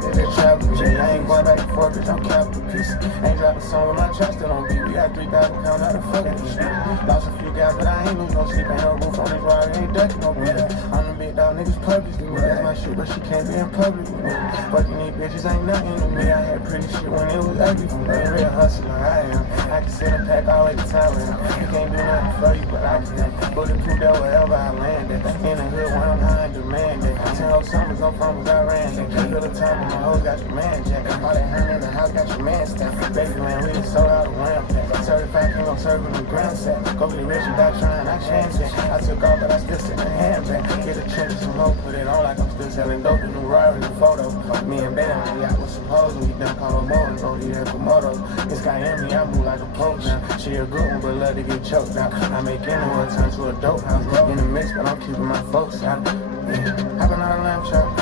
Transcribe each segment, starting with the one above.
back to the trap. Jay, I ain't going back and forth, bitch, I'm capital piece. Ain't dropping song with my trap still on beat. We got 3,000 pounds out of fucking shit. Lost a few guys, but I ain't lose no sleep. Ain't no roof on this ride, ain't ducking no beat. I'm the big dog, niggas public with me. That's my shit, but she can't be in public with me. Fucking these bitches ain't nothing to me. I had pretty shit when it was ugly for me. Real hustler, I am. I can sit and pack all the time with him. You can't do nothing for you, but I can. Bulletproof that wherever I land at. In the hood when I'm high and demanding. 10 whole summers, no fumbles, I ran that. Feel the top of my hoes, got your man jack. All that hand in the house, got your man stack. Baby man, we just sold out of ramp pack. Certified king on serving the ground set. Go get rich without trying, I chance it. I took off, but I still sit in the handbag. Get a trench, some more, put it on like I'm still selling dope. The new Rari, the photo. Me and Ben, we out with some hoes, and we done call them more and go eat that Komodo. This guy in me, I move like a pope now. She a good one, but love to get choked out. I make anyone turn to a dope house. In the mix, but I'm keeping my folks out. Hopping on a lamb chop.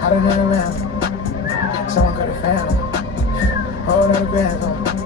Hotter than a lamb. Someone could have found him. Hold on the band on.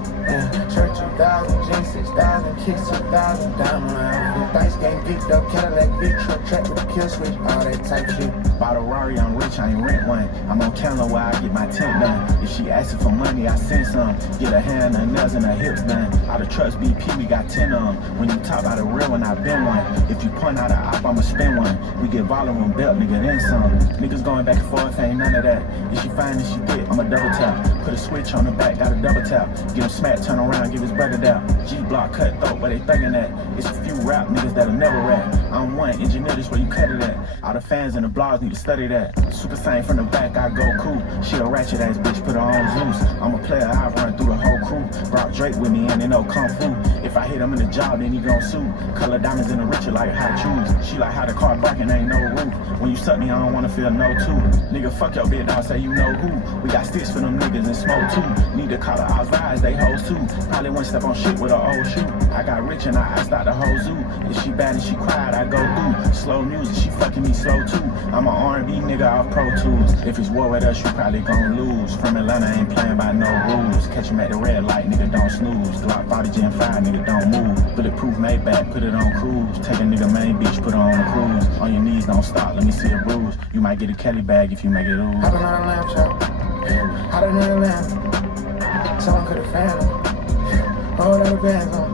Shirt 2,000, jeans 6,000, kicks 2,000, diamond outfit. Dice game geeked up, Cadillac beat truck, track with a kill switch, all that type shit. Bought a Rari, I'm rich, I ain't rent one. I'm on camera where I get my tent done. If she asking for money, I send some. Get her hair and her nails and her hips done. All the trucks BP, we got 10 on. When you talk about a real one, I been one. If you point out a op, I'ma spin one. We get volume on belt, nigga, then some. Niggas going back and forth, ain't none of that. If she fine and she thick, I'ma double tap. Put a switch on the back, got a double tap. Get him smacked, turn around, give his brother down. G-block cut throat, but they thuggin' that. It's a few rap niggas that'll never rap. I'm one, engineer this where you cut it at. All the fans and the blogs need to study that. Super Saiyan from the back, I go cool. She a ratchet ass bitch, put her on Zeus. I'm a player, I run through the whole crew. Brought Drake with me and they know Kung Fu. If I hit him in the job, then he gon' sue. Color diamonds in the richer like high shoes. She like how the car barking, ain't no roof. When you suck me, I don't wanna feel no two. Nigga, fuck your bitch, I'll say you know who. We got sticks for them niggas and smoke too. Need to call the odds rise, they hoes too. Probably one step on shit with an old shoe. I got rich and I iced out the whole zoo. If she bad and she quiet, I go through. Slow music, she fucking me slow too. I'm a R&B nigga off Pro Tools. If it's war with us, you probably gon' lose. From Atlanta, ain't playing by no rules. Catch him at the red light, nigga, don't snooze. Glock 40 Gen 5, nigga, don't move. Bulletproof Maybach, put it on cruise. Take a nigga main bitch, put her on a cruise. On your knees, don't stop, let me see a bruise. You might get a Kelly bag if you make it ooze. Hopping on a lamb chop. Hotter than a lamb. Someone could have found him. Hold on the bands on.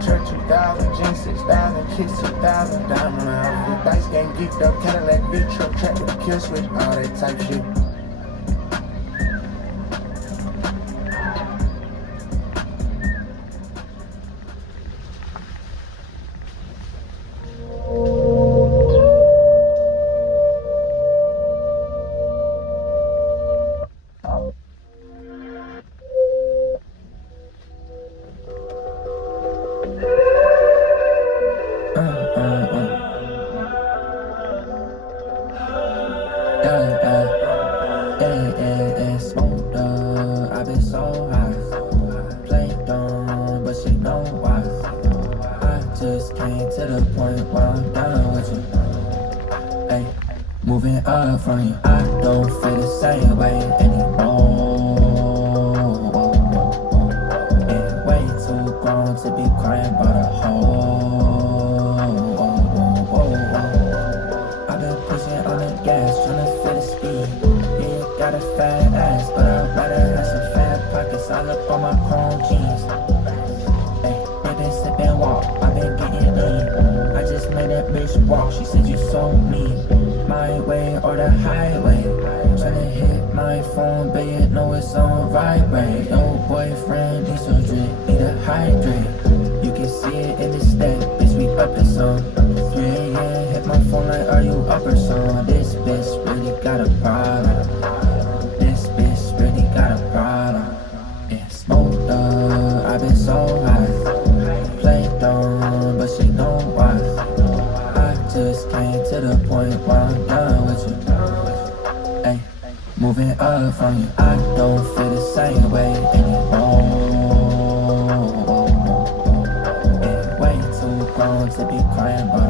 Shirt 2,000, jeans 6,000, kicks 2,000, diamond outfit. Dice game geeked up, Cadillac beat truck, track with a kill switch, all that type shit. Smoked up, I've been so high. Played dumb, but she know why. I just came to the point where I'm done with you. Ay, moving up from you, I don't feel the same way anymore. And way too grown to be crying about a hoe. I've been pushing on the gas, tryna feel the speed. Got a fat ass, but I'd rather have some fat pockets all up on my chrome jeans. Ay, they been sip and walk, I been getting lean. I just made that bitch walk, she said you so mean. My way or the highway, tryna hit my phone, but you know it's on vibrate. Yo boyfriend, he's so drip, need a hydrate. You can see it in the step, bitch, we up to some. Yeah, hit my phone like, are you up or some? This bitch really got a problem. Smoked up, I've been so high. Played dumb, but she know why. I just came to the point where I'm done with you. Ay, moving up from you, I don't feel the same way anymore. And way too grown to be crying about